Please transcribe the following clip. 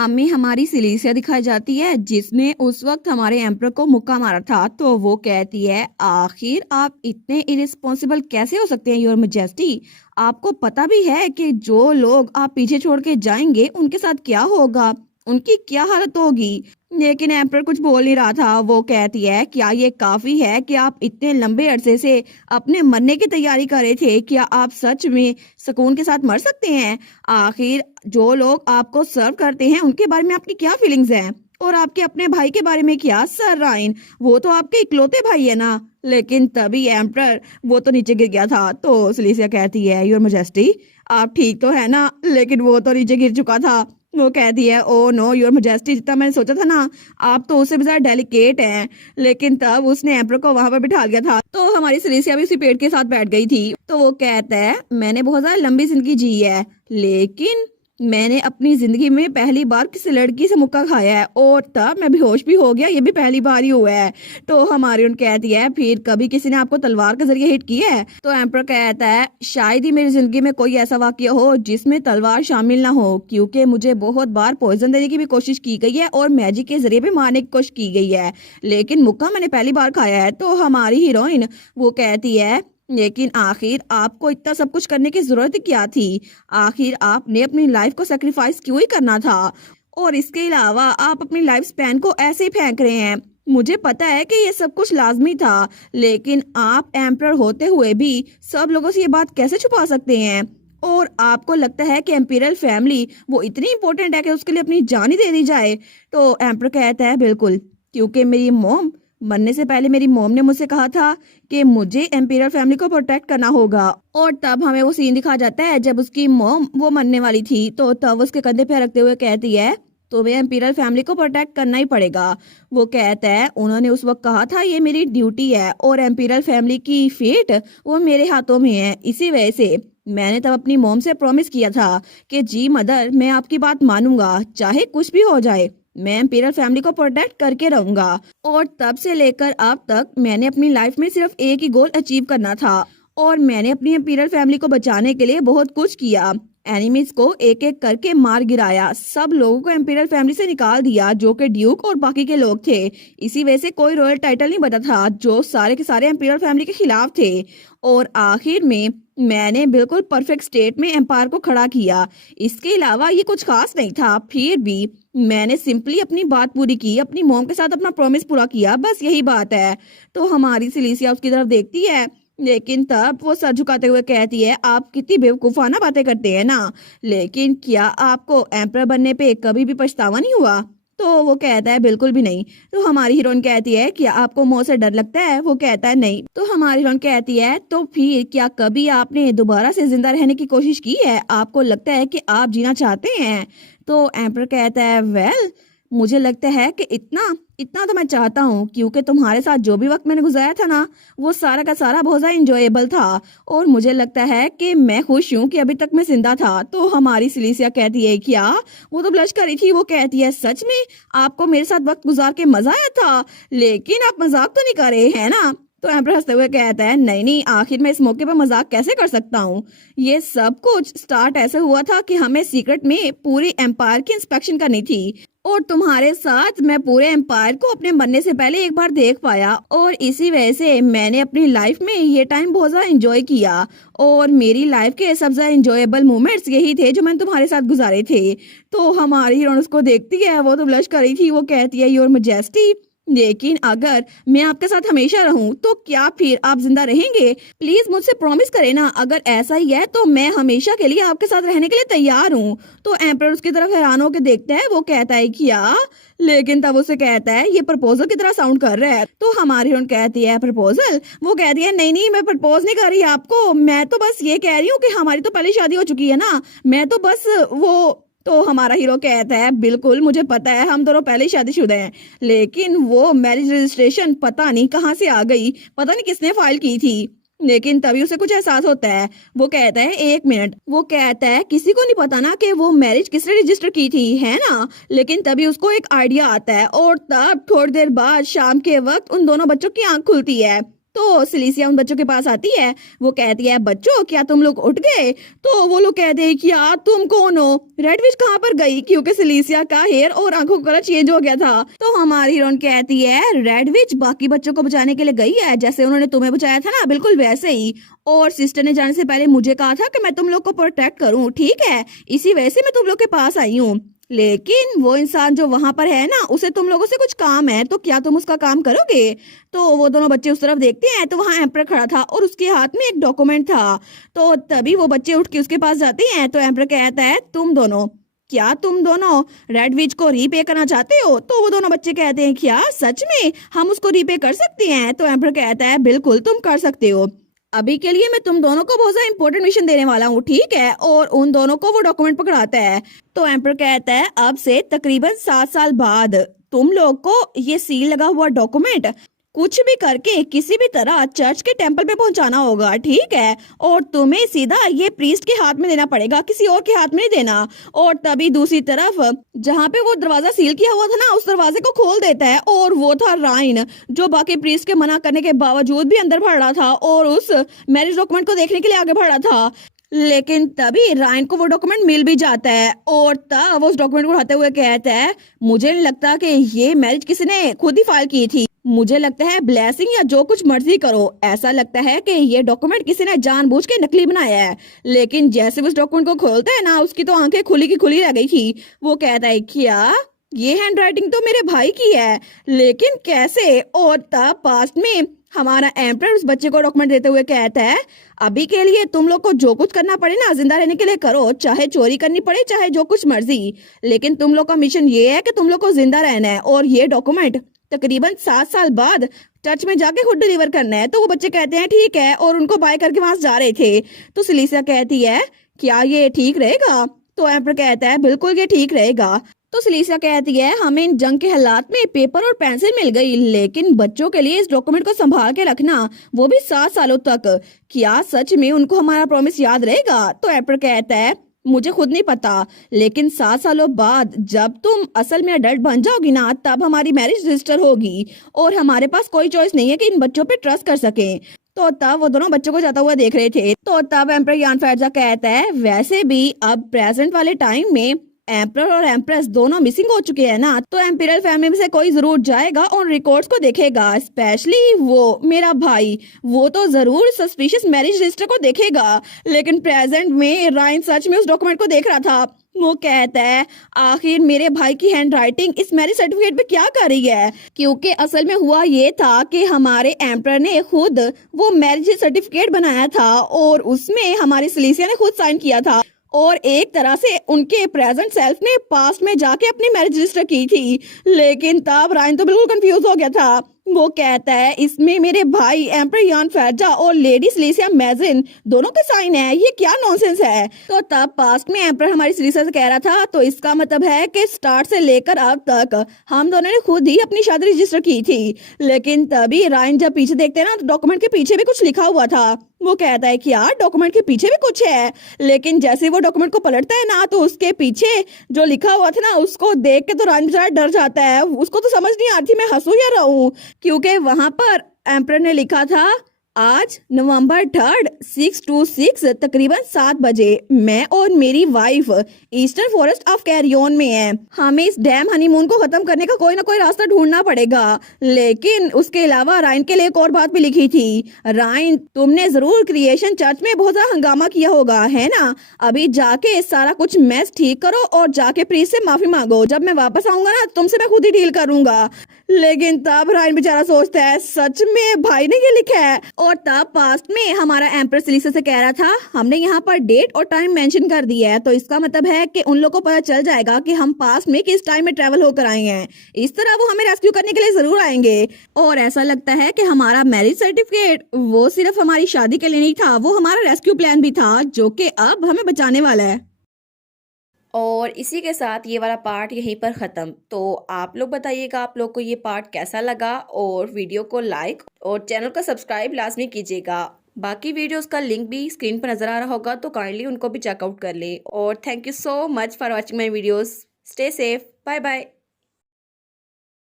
हमें हमारी सिलीसिया दिखाई जाती है जिसने उस वक्त हमारे एम्पर को मुक्का मारा था। तो वो कहती है, आखिर आप इतने इरिस्पॉन्सिबल कैसे हो सकते हैं योर मैजेस्टी। आपको पता भी है कि जो लोग आप पीछे छोड़ के जाएंगे उनके साथ क्या होगा, उनकी क्या हालत होगी। लेकिन एम्पर कुछ बोल नहीं रहा था। वो कहती है, क्या ये काफी है कि आप इतने लंबे अरसे से अपने मरने की तैयारी कर रहे थे? क्या आप सच में सुकून के साथ मर सकते हैं? आखिर जो लोग आपको सर्व करते हैं उनके बारे में आपकी क्या फीलिंग्स हैं? और आपके अपने भाई के बारे में क्या सर राइन, वो तो आपके इकलौते भाई है ना। लेकिन तभी एम्पर वो तो नीचे गिर गया था। तो सिलीसिया कहती है, योर मैजेस्टी आप ठीक तो है ना, लेकिन वो तो नीचे गिर चुका था। वो कहती है, ओ नो योर मैजेस्टी, जितना मैंने सोचा था ना, आप तो उससे भी ज्यादा डेलिकेट हैं। लेकिन तब उसने एम्पर को वहां पर बिठा लिया था। तो हमारी सिलीसिया भी उसी पेड़ के साथ बैठ गई थी। तो वो कहता है, मैंने बहुत ज्यादा लंबी जिंदगी जी है, लेकिन मैंने अपनी जिंदगी में पहली बार किसी लड़की से मुक्का खाया है, और तब मैं बेहोश भी हो गया। ये भी पहली बार ही हुआ है। तो हमारी उन कहती है, फिर कभी किसी ने आपको तलवार के जरिए हिट किया है? तो एम्पर कहता है, शायद ही मेरी जिंदगी में कोई ऐसा वाकया हो जिसमें तलवार शामिल ना हो, क्योंकि मुझे बहुत बार पॉइजन देने की भी कोशिश की गई है और मैजिक के जरिए भी मारने की कोशिश की गई है, लेकिन मुक्का मैंने पहली बार खाया है। तो हमारी हीरोइन वो कहती है, लेकिन आखिर आपको इतना सब कुछ करने की जरूरत क्या थी? आखिर आपने अपनी लाइफ को सेक्रीफाइस क्यों ही करना था? और इसके अलावा आप अपनी लाइफ स्पैन को ऐसे ही फेंक रहे हैं। मुझे पता है कि ये सब कुछ लाजमी था, लेकिन आप एम्परर होते हुए भी सब लोगों से ये बात कैसे छुपा सकते हैं? और आपको लगता है कि एम्पीरियल फैमिली वो इतनी इंपॉर्टेंट है कि उसके लिए अपनी जान ही दे दी जाए? तो एम्पर कहता है, बिल्कुल, क्योंकि मेरी मॉम मरने से पहले मेरी मॉम ने मुझसे कहा था कि मुझे एम्पीरियल फैमिली को प्रोटेक्ट करना होगा। और तब हमें वो सीन दिखा जाता है जब उसकी मॉम वो मरने वाली थी। तो तब उसके कंधे पे रखते हुए कहती है, तुम्हें एम्पीरियल फैमिली को प्रोटेक्ट करना ही पड़ेगा। वो कहता है, उन्होंने उस वक्त कहा था ये मेरी ड्यूटी है, और एम्पीरियल फैमिली की फेट वो मेरे हाथों में है। इसी वजह से मैंने तब अपनी मॉम से प्रॉमिस किया था कि जी मदर, मैं आपकी बात मानूंगा, चाहे कुछ भी हो जाए, मैं एम्पीरियल फैमिली को प्रोटेक्ट करके रहूंगा। और तब से लेकर अब तक मैंने अपनी लाइफ में सिर्फ एक ही गोल अचीव करना था, और मैंने अपनी एम्पीरियल फैमिली को बचाने के लिए बहुत कुछ किया। एनिमीज को एक एक करके मार गिराया, सब लोगों को एम्पीरियल फैमिली से निकाल दिया जो कि ड्यूक और बाकी के लोग थे। इसी वजह से कोई रॉयल टाइटल नहीं बचा था, जो सारे के सारे एम्पीरियल फैमिली के खिलाफ थे। और आखिर में मैंने बिल्कुल परफेक्ट स्टेट में एम्पायर को खड़ा किया। इसके अलावा ये कुछ खास नहीं था, फिर भी मैंने सिंपली अपनी बात पूरी की, अपनी मॉम के साथ अपना प्रॉमिस पूरा किया, बस यही बात है। तो हमारी सिलीसिया उसकी तरफ देखती है, लेकिन तब वो सर झुकाते हुए कहती है, आप कितनी बेवकूफाना बातें करते हैं ना, लेकिन क्या आपको एम्परर बनने पे कभी भी पछतावा नहीं हुआ? तो वो कहता है, बिल्कुल भी नहीं। तो हमारी हीरोइन कहती है, क्या आपको मौत से डर लगता है? वो कहता है, नहीं। तो हमारी हीरोइन कहती है, तो फिर क्या कभी आपने दोबारा से जिंदा रहने की कोशिश की है? आपको लगता है कि आप जीना चाहते हैं? तो एम्पर कहता है, वेल, मुझे लगता है कि इतना इतना तो मैं चाहता हूँ, क्योंकि तुम्हारे साथ जो भी वक्त मैंने गुजारा था ना, वो सारा का सारा बहुत ज्यादा इंजॉयबल था, और मुझे लगता है कि मैं खुश हूँ कि अभी तक मैं जिंदा था। तो हमारी सिलीसिया कहती है, क्या? वो तो ब्लश करी थी। वो कहती है, सच में आपको मेरे साथ वक्त गुजार के मजा आया था? लेकिन आप मजाक तो नहीं कर रहे हैं ना? तो एम्पर हंसते हुए कहता है, नहीं नहीं, आखिर मैं इस मौके पर मजाक कैसे कर सकता हूँ? ये सब कुछ स्टार्ट ऐसे हुआ था कि हमें सीक्रेट में पूरी एम्पायर की इंस्पेक्शन करनी थी, और तुम्हारे साथ मैं पूरे एम्पायर को अपने मरने से पहले एक बार देख पाया, और इसी वजह से मैंने अपनी लाइफ में ये टाइम बहुत ज्यादा एंजॉय किया। और मेरी लाइफ के सबसे ज्यादा एंजॉयबल मोमेंट्स यही थे जो मैंने तुम्हारे साथ गुजारे थे। तो हमारी हीरोइन उसको देखती है, वो तो ब्लश कर रही थी। वो कहती है, योर मैजेस्टी, लेकिन अगर मैं आपके साथ हमेशा रहूं तो क्या फिर आप जिंदा रहेंगे? प्लीज मुझसे प्रॉमिस करें ना, अगर ऐसा ही है तो मैं हमेशा के लिए आपके साथ रहने के लिए तैयार हूँ। तो एम्पर उसकी तरफ हैरान होकर देखता है। वो कहता है, क्या? लेकिन तब उसे कहता है, ये प्रपोजल की तरह साउंड कर रहा है। तो हमारी उन कहती है, प्रपोजल? वो कहती है, नहीं नहीं, मैं प्रपोज नहीं कर रही आपको, मैं तो बस ये कह रही हूँ कि हमारी तो पहले शादी हो चुकी है ना, मैं तो बस वो। तो हमारा हीरो कहता है, बिल्कुल मुझे पता है, हम दोनों पहले ही शादीशुदा हैं, लेकिन वो मैरिज रजिस्ट्रेशन पता नहीं कहाँ से आ गई, पता नहीं किसने फाइल की थी। लेकिन तभी उसे कुछ एहसास होता है। वो कहता है, एक मिनट। वो कहता है, किसी को नहीं पता ना कि वो मैरिज किसने रजिस्टर की थी, है ना? लेकिन तभी उसको एक आइडिया आता है, और तब थोड़ी देर बाद शाम के वक्त उन दोनों बच्चों की आंख खुलती है। तो सिलीसिया उन बच्चों के पास आती है। वो कहती है, बच्चों क्या तुम लोग उठ गए? तो वो लोग कहते हैं कि यार तुम कौन हो? रेड विच कहाँ पर गई? क्योंकि सिलीसिया का हेयर और आंखों का कलर चेंज हो गया था। तो हमारी हीरोइन कहती है, रेड विच बाकी बच्चों को बचाने के लिए गई है, जैसे उन्होंने तुम्हें बचाया था ना, बिल्कुल वैसे ही। और सिस्टर ने जाने से पहले मुझे कहा था कि मैं तुम लोग को प्रोटेक्ट करूं, ठीक है, इसी वजह से मैं तुम लोग के पास आई हूँ। लेकिन वो इंसान जो वहां पर है ना, उसे तुम लोगों से कुछ काम है, तो क्या तुम उसका काम करोगे? तो वो दोनों बच्चे उस तरफ देखते हैं तो वहां एम्पर खड़ा था और उसके हाथ में एक डॉक्यूमेंट था। तो तभी वो बच्चे उठ के उसके पास जाते हैं। तो एम्पर कहता है, तुम दोनों रेड विच को रीपे करना चाहते हो? तो वो दोनों बच्चे कहते हैं, क्या सच में हम उसको रीपे कर सकते हैं? तो एम्पर कहता है, बिल्कुल तुम कर सकते हो। अभी के लिए मैं तुम दोनों को बहुत सा इंपॉर्टेंट मिशन देने वाला हूँ, ठीक है? और उन दोनों को वो डॉक्यूमेंट पकड़ाता है। तो एम्पर कहता है, अब से तकरीबन 7 साल बाद तुम लोग को ये सील लगा हुआ डॉक्यूमेंट कुछ भी करके किसी भी तरह चर्च के टेंपल पे पहुंचाना होगा, ठीक है? और तुम्हें सीधा ये प्रीस्ट के हाथ में देना पड़ेगा, किसी और के हाथ में नहीं देना। और तभी दूसरी तरफ जहाँ पे वो दरवाजा सील किया हुआ था ना, उस दरवाजे को खोल देता है और वो था राइन, जो बाकी प्रीस्ट के मना करने के बावजूद भी अंदर बढ़ रहा था और उस मैरिज डॉक्यूमेंट को देखने के लिए आगे बढ़ रहा था। लेकिन तभी रायन को वो डॉक्यूमेंट मिल भी जाता है और तब वो उस डॉक्यूमेंट को उठाते हुए कहता है, मुझे नहीं लगता कि ये मैरिज किसी ने खुद ही फाइल की थी। मुझे लगता है ब्लेसिंग या जो कुछ मर्जी करो, ऐसा लगता है कि ये डॉक्यूमेंट किसी ने जानबूझ के नकली बनाया है। लेकिन जैसे उस डॉक्यूमेंट को खोलता है ना, उसकी तो आंखें खुली की खुली रह गई थी। वो कहता है, क्या ये हैंडराइटिंग तो मेरे भाई की है, लेकिन कैसे? और तब पास्ट में हमारा एम्परर उस बच्चे को डॉक्यूमेंट देते हुए कहता है, अभी के लिए तुम लोग को जो कुछ करना पड़े ना जिंदा रहने के लिए करो, चाहे चोरी करनी पड़े चाहे जो कुछ मर्जी, लेकिन तुम लोग का मिशन ये है कि तुम लोग को जिंदा रहना है और ये डॉक्यूमेंट तकरीबन 7 साल बाद चर्च में जाके खुद डिलीवर करना है। तो वो बच्चे कहते हैं ठीक है, और उनको बाय करके वहां से जा रहे थे। तो सिलीसिया कहती है, क्या ये ठीक रहेगा? तो एम्पर कहता है, बिल्कुल ये ठीक रहेगा। तो सिलीसिया कहती है, हमें इन जंग के हालात में पेपर और पेंसिल मिल गई, लेकिन बच्चों के लिए इस डॉक्यूमेंट को संभाल के रखना, वो भी 7 सालों तक, क्या सच में उनको हमारा प्रॉमिस याद रहेगा? तो एम्पर कहता है, मुझे खुद नहीं पता, लेकिन 7 सालों बाद जब तुम असल में अडल्ट बन जाओगी ना, तब हमारी मैरिज रजिस्टर होगी और हमारे पास कोई चॉइस नहीं है कि इन बच्चों पे ट्रस्ट कर सकें। तो तब वो दोनों बच्चों को जाता हुआ देख रहे थे। तो तब एम्पर यान फैजा कहता है, वैसे भी अब प्रेजेंट वाले टाइम में एम्पर और एम्प्रेस दोनों मिसिंग हो चुके हैं ना, तो एम्पीरियल फैमिली में से कोई जरूर जाएगा और रिकॉर्ड्स को देखेगा, स्पेशली वो मेरा भाई, वो तो जरूर सस्पिशियस मैरिज रजिस्टर को देखेगा। लेकिन प्रेजेंट में रायन सच में उस डॉक्यूमेंट को देख रहा था। वो कहता है, आखिर मेरे भाई की हैंडराइटिंग इस मैरिज सर्टिफिकेट पे क्या कर रही है? क्योंकि असल में हुआ ये था कि हमारे एम्पर ने खुद वो मैरिज सर्टिफिकेट बनाया था और उसमें हमारी सिलीसिया ने खुद साइन किया था और एक तरह से उनके प्रेजेंट सेल्फ ने पास्ट में जाके अपनी मैरिज रजिस्टर की थी। लेकिन तब रायन तो बिल्कुल कंफ्यूज हो गया था। वो कहता है, इसमें मेरे भाई एम्पर यान फैजा और लेडी सिलीसिया मैजिन दोनों के साइन है, ये क्या नॉनसेंस है? तो तब पास्ट में एम्पर हमारी सिलीसिया से कह रहा था, तो इसका मतलब है कि स्टार्ट से लेकर अब तक हम दोनों ने खुद ही अपनी शादी रजिस्टर की थी। लेकिन तभी रायन जब पीछे देखते हैं ना, तो डॉक्यूमेंट के पीछे भी कुछ लिखा हुआ था। वो कहता है कि यार डॉक्यूमेंट के पीछे भी कुछ है, लेकिन जैसे वो डॉक्यूमेंट को पलटता है ना, तो उसके पीछे जो लिखा हुआ था ना, उसको देख के तो रायन बेचारा डर जाता है। उसको तो समझ नहीं आती मैं हंसूं या रहूं, क्योंकि वहां पर एम्पर ने लिखा था, आज नवंबर 3 626 तकरीबन 7 बजे मैं और मेरी वाइफ ईस्टर्न फॉरेस्ट ऑफ कैरियन में हैं। हमें इस डैम हनीमून को खत्म करने का कोई ना कोई रास्ता ढूंढना पड़ेगा। लेकिन उसके अलावा रायन के लिए एक और बात भी लिखी थी, रायन तुमने जरूर क्रिएशन चर्च में बहुत ज्यादा हंगामा किया होगा, है ना? अभी जाके सारा कुछ मैस ठीक करो और जाके प्रीस्ट से माफी मांगो। जब मैं वापस आऊंगा ना, तुमसे मैं खुद ही डील करूंगा। लेकिन तब रायन बेचारा सोचता है, सच में भाई ने ये लिखा है? और तब पास्ट में हमारा एम्प्रेस सिलीसिया से कह रहा था, हमने यहाँ पर डेट और टाइम मेंशन कर दिया है, तो इसका मतलब है कि उन लोगों को पता चल जाएगा कि हम पास्ट में किस टाइम में ट्रेवल होकर आए हैं। इस तरह वो हमें रेस्क्यू करने के लिए जरूर आएंगे। और ऐसा लगता है कि हमारा मैरिज सर्टिफिकेट वो सिर्फ हमारी शादी के लिए नहीं था, वो हमारा रेस्क्यू प्लान भी था, जो कि अब हमें बचाने वाला है। और इसी के साथ ये वाला पार्ट यहीं पर ख़त्म। तो आप लोग बताइएगा आप लोग को ये पार्ट कैसा लगा, और वीडियो को लाइक और चैनल को सब्सक्राइब लाजमी कीजिएगा। बाकी वीडियोस का लिंक भी स्क्रीन पर नज़र आ रहा होगा, तो काइंडली उनको भी चेकआउट कर लें। और thank you so much for watching my videos. Stay safe, bye bye.